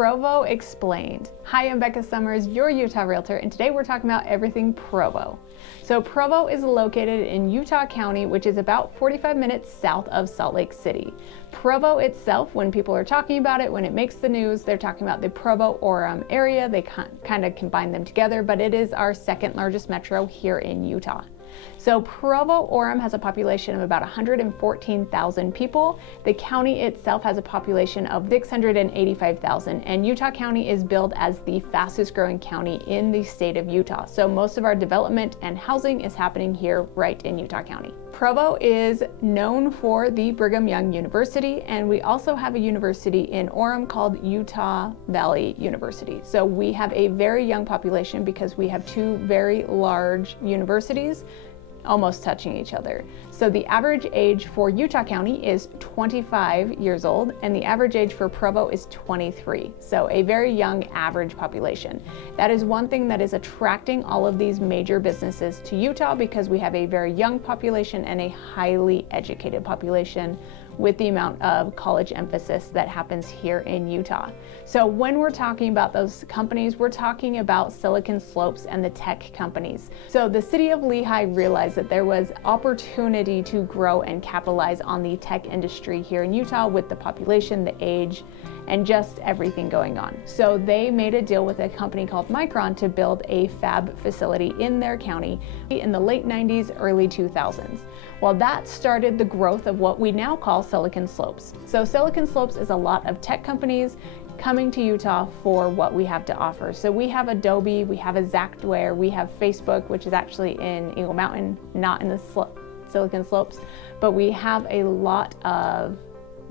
Provo Explained. Hi, I'm Becca Summers, your Utah Realtor, and today we're talking about everything Provo. So Provo is located in Utah County, which is about 45 minutes south of Salt Lake City. Provo itself, when people are talking about it, when it makes the news, they're talking about the Provo Orem area. They kind of combine them together, but it is our second largest metro here in Utah. So Provo Orem has a population of about 114,000 people. The county itself has a population of 685,000, and Utah County is billed as the fastest growing county in the state of Utah. So most of our development and housing is happening here right in Utah County. Provo is known for the Brigham Young University, and we also have a university in Orem called Utah Valley University. So we have a very young population because we have two very large universities almost touching each other. So the average age for Utah County is 25 years old, and the average age for Provo is 23. So a very young average population. That is one thing that is attracting all of these major businesses to Utah, because we have a very young population and a highly educated population with the amount of college emphasis that happens here in Utah. So when we're talking about those companies, we're talking about Silicon Slopes and the tech companies. So the city of Lehi realized that there was opportunity to grow and capitalize on the tech industry here in Utah with the population, the age, and just everything going on. So they made a deal with a company called Micron to build a fab facility in their county in the late 90s, early 2000s. Well, that started the growth of what we now call Silicon Slopes. So Silicon Slopes is a lot of tech companies coming to Utah for what we have to offer. So we have Adobe, we have Xactware, we have Facebook, which is actually in Eagle Mountain, not in the Silicon Slopes, but we have a lot of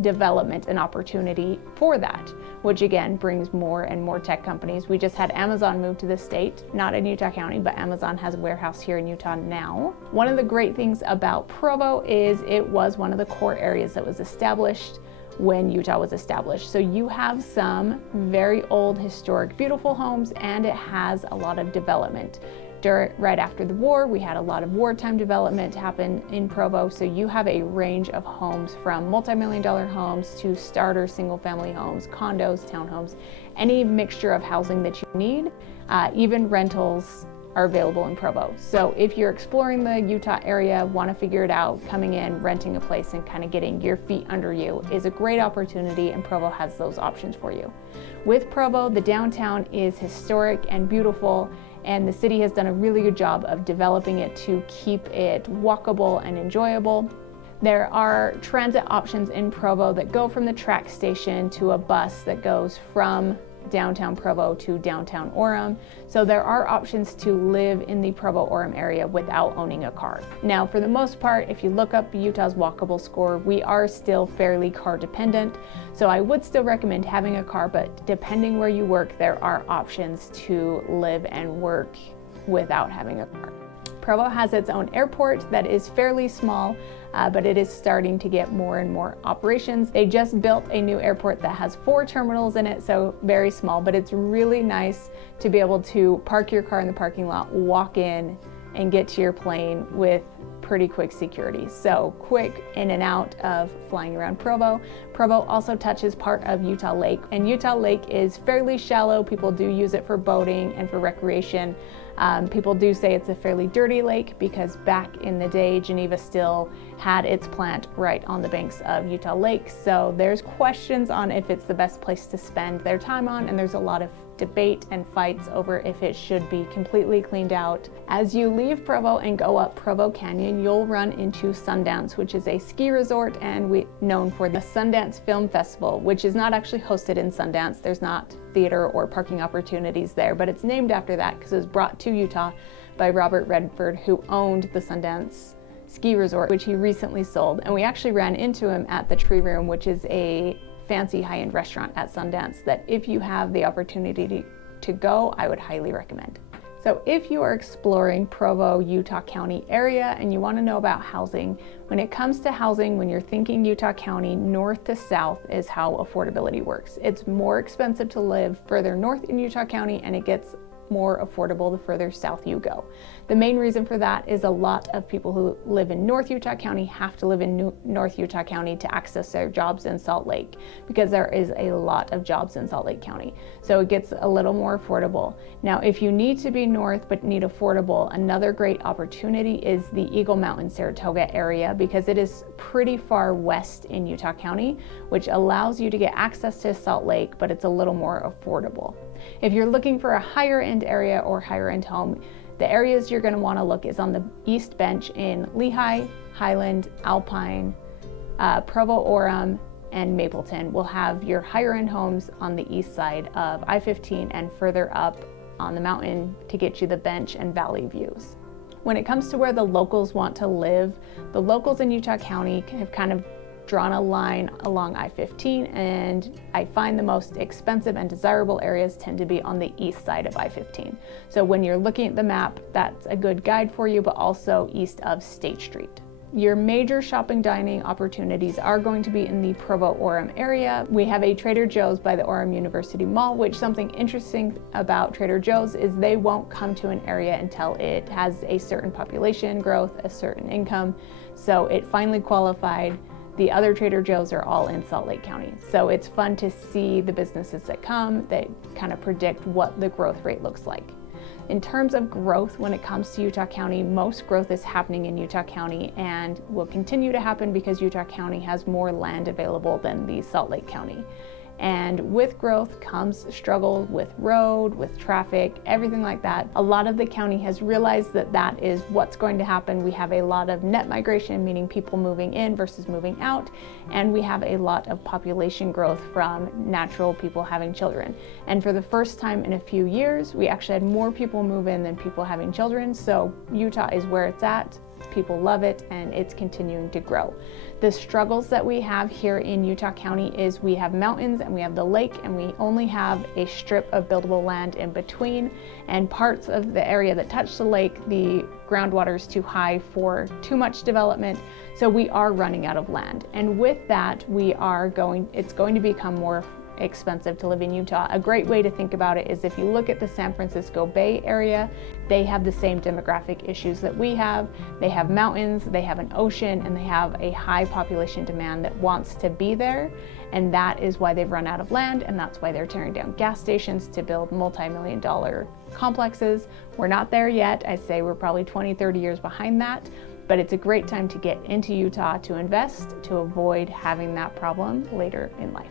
development and opportunity for that, which again brings more and more tech companies. We just had Amazon move to the state, not in Utah County, but Amazon has a warehouse here in Utah now. One of the great things about Provo is it was one of the core areas that was established when Utah was established. So you have some very old, historic, beautiful homes, and it has a lot of development. Right after the war, we had a lot of wartime development happen in Provo. So you have a range of homes from multi-million-dollar homes to starter single-family homes, condos, townhomes, any mixture of housing that you need. Even rentals are available in Provo. So if you're exploring the Utah area, want to figure it out, coming in, renting a place, and kind of getting your feet under you is a great opportunity, and Provo has those options for you. With Provo, the downtown is historic and beautiful, and the city has done a really good job of developing it to keep it walkable and enjoyable. There are transit options in Provo that go from the track station to a bus that goes from downtown Provo to downtown Orem. So there are options to live in the Provo Orem area without owning a car. Now, for the most part, if you look up Utah's walkable score, we are still fairly car dependent. So I would still recommend having a car, but depending where you work, there are options to live and work without having a car. Provo has its own airport that is fairly small, but it is starting to get more and more operations. They just built a new airport that has 4 terminals in it, so very small, but it's really nice to be able to park your car in the parking lot, walk in, and get to your plane with pretty quick security. So quick in and out of flying around Provo. Provo also touches part of Utah Lake, and Utah Lake is fairly shallow. People do use it for boating and for recreation. People do say it's a fairly dirty lake because back in the day, Geneva still had its plant right on the banks of Utah Lake. So there's questions on if it's the best place to spend their time on, and there's a lot of debate and fights over if it should be completely cleaned out. As you leave Provo and go up Provo Canyon, you'll run into Sundance, which is a ski resort and known for the Sundance Film Festival, which is not actually hosted in Sundance. There's not theater or parking opportunities there, but it's named after that because it was brought to Utah by Robert Redford, who owned the Sundance ski resort, which he recently sold. And we actually ran into him at the Tree Room, which is a fancy high-end restaurant at Sundance that if you have the opportunity to go, I would highly recommend. So if you are exploring Provo, Utah County area and you want to know about housing, when it comes to housing, when you're thinking Utah County, north to south is how affordability works. It's more expensive to live further north in Utah County, and it gets more affordable the further south you go. The main reason for that is a lot of people who live in North Utah County have to live in North Utah County to access their jobs in Salt Lake, because there is a lot of jobs in Salt Lake County. So it gets a little more affordable. Now, if you need to be north but need affordable, another great opportunity is the Eagle Mountain, Saratoga area, because it is pretty far west in Utah County, which allows you to get access to Salt Lake, but it's a little more affordable. If you're looking for a higher end area or higher end home, the areas you're going to want to look is on the East Bench in Lehigh, Highland, Alpine, Provo, Orem, and Mapleton will have your higher end homes on the east side of I-15 and further up on the mountain to get you the bench and valley views. When it comes to where the locals want to live, the locals in Utah County have kind of drawn a line along I-15, and I find the most expensive and desirable areas tend to be on the east side of I-15. So when you're looking at the map, that's a good guide for you, but also east of State Street. Your major shopping dining opportunities are going to be in the Provo Orem area. We have a Trader Joe's by the Orem University Mall, which something interesting about Trader Joe's is they won't come to an area until it has a certain population growth, a certain income. So it finally qualified. The other Trader Joe's are all in Salt Lake County. So it's fun to see the businesses that come that kind of predict what the growth rate looks like. In terms of growth, when it comes to Utah County, most growth is happening in Utah County and will continue to happen because Utah County has more land available than the Salt Lake County. And with growth comes struggle with road, with traffic, everything like that. A lot of the county has realized that that is what's going to happen. We have a lot of net migration, meaning people moving in versus moving out. And we have a lot of population growth from natural people having children. And for the first time in a few years, we actually had more people move in than people having children. So Utah is where it's at. People love it, and it's continuing to grow. The struggles that we have here in Utah County is we have mountains and we have the lake, and we only have a strip of buildable land in between, and parts of the area that touch the lake, the groundwater is too high for too much development, so we are running out of land. And with that, it's going to become more expensive to live in Utah. A great way to think about it is if you look at the San Francisco Bay area, they have the same demographic issues that we have. They have mountains, they have an ocean, and they have a high population demand that wants to be there. And that is why they've run out of land, and that's why they're tearing down gas stations to build multi-million-dollar complexes. We're not there yet. I say we're probably 20, 30 years behind that, but it's a great time to get into Utah to invest to avoid having that problem later in life.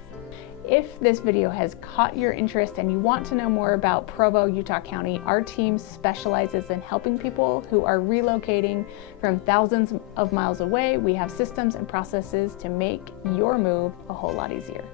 If this video has caught your interest and you want to know more about Provo, Utah County, our team specializes in helping people who are relocating from thousands of miles away. We have systems and processes to make your move a whole lot easier.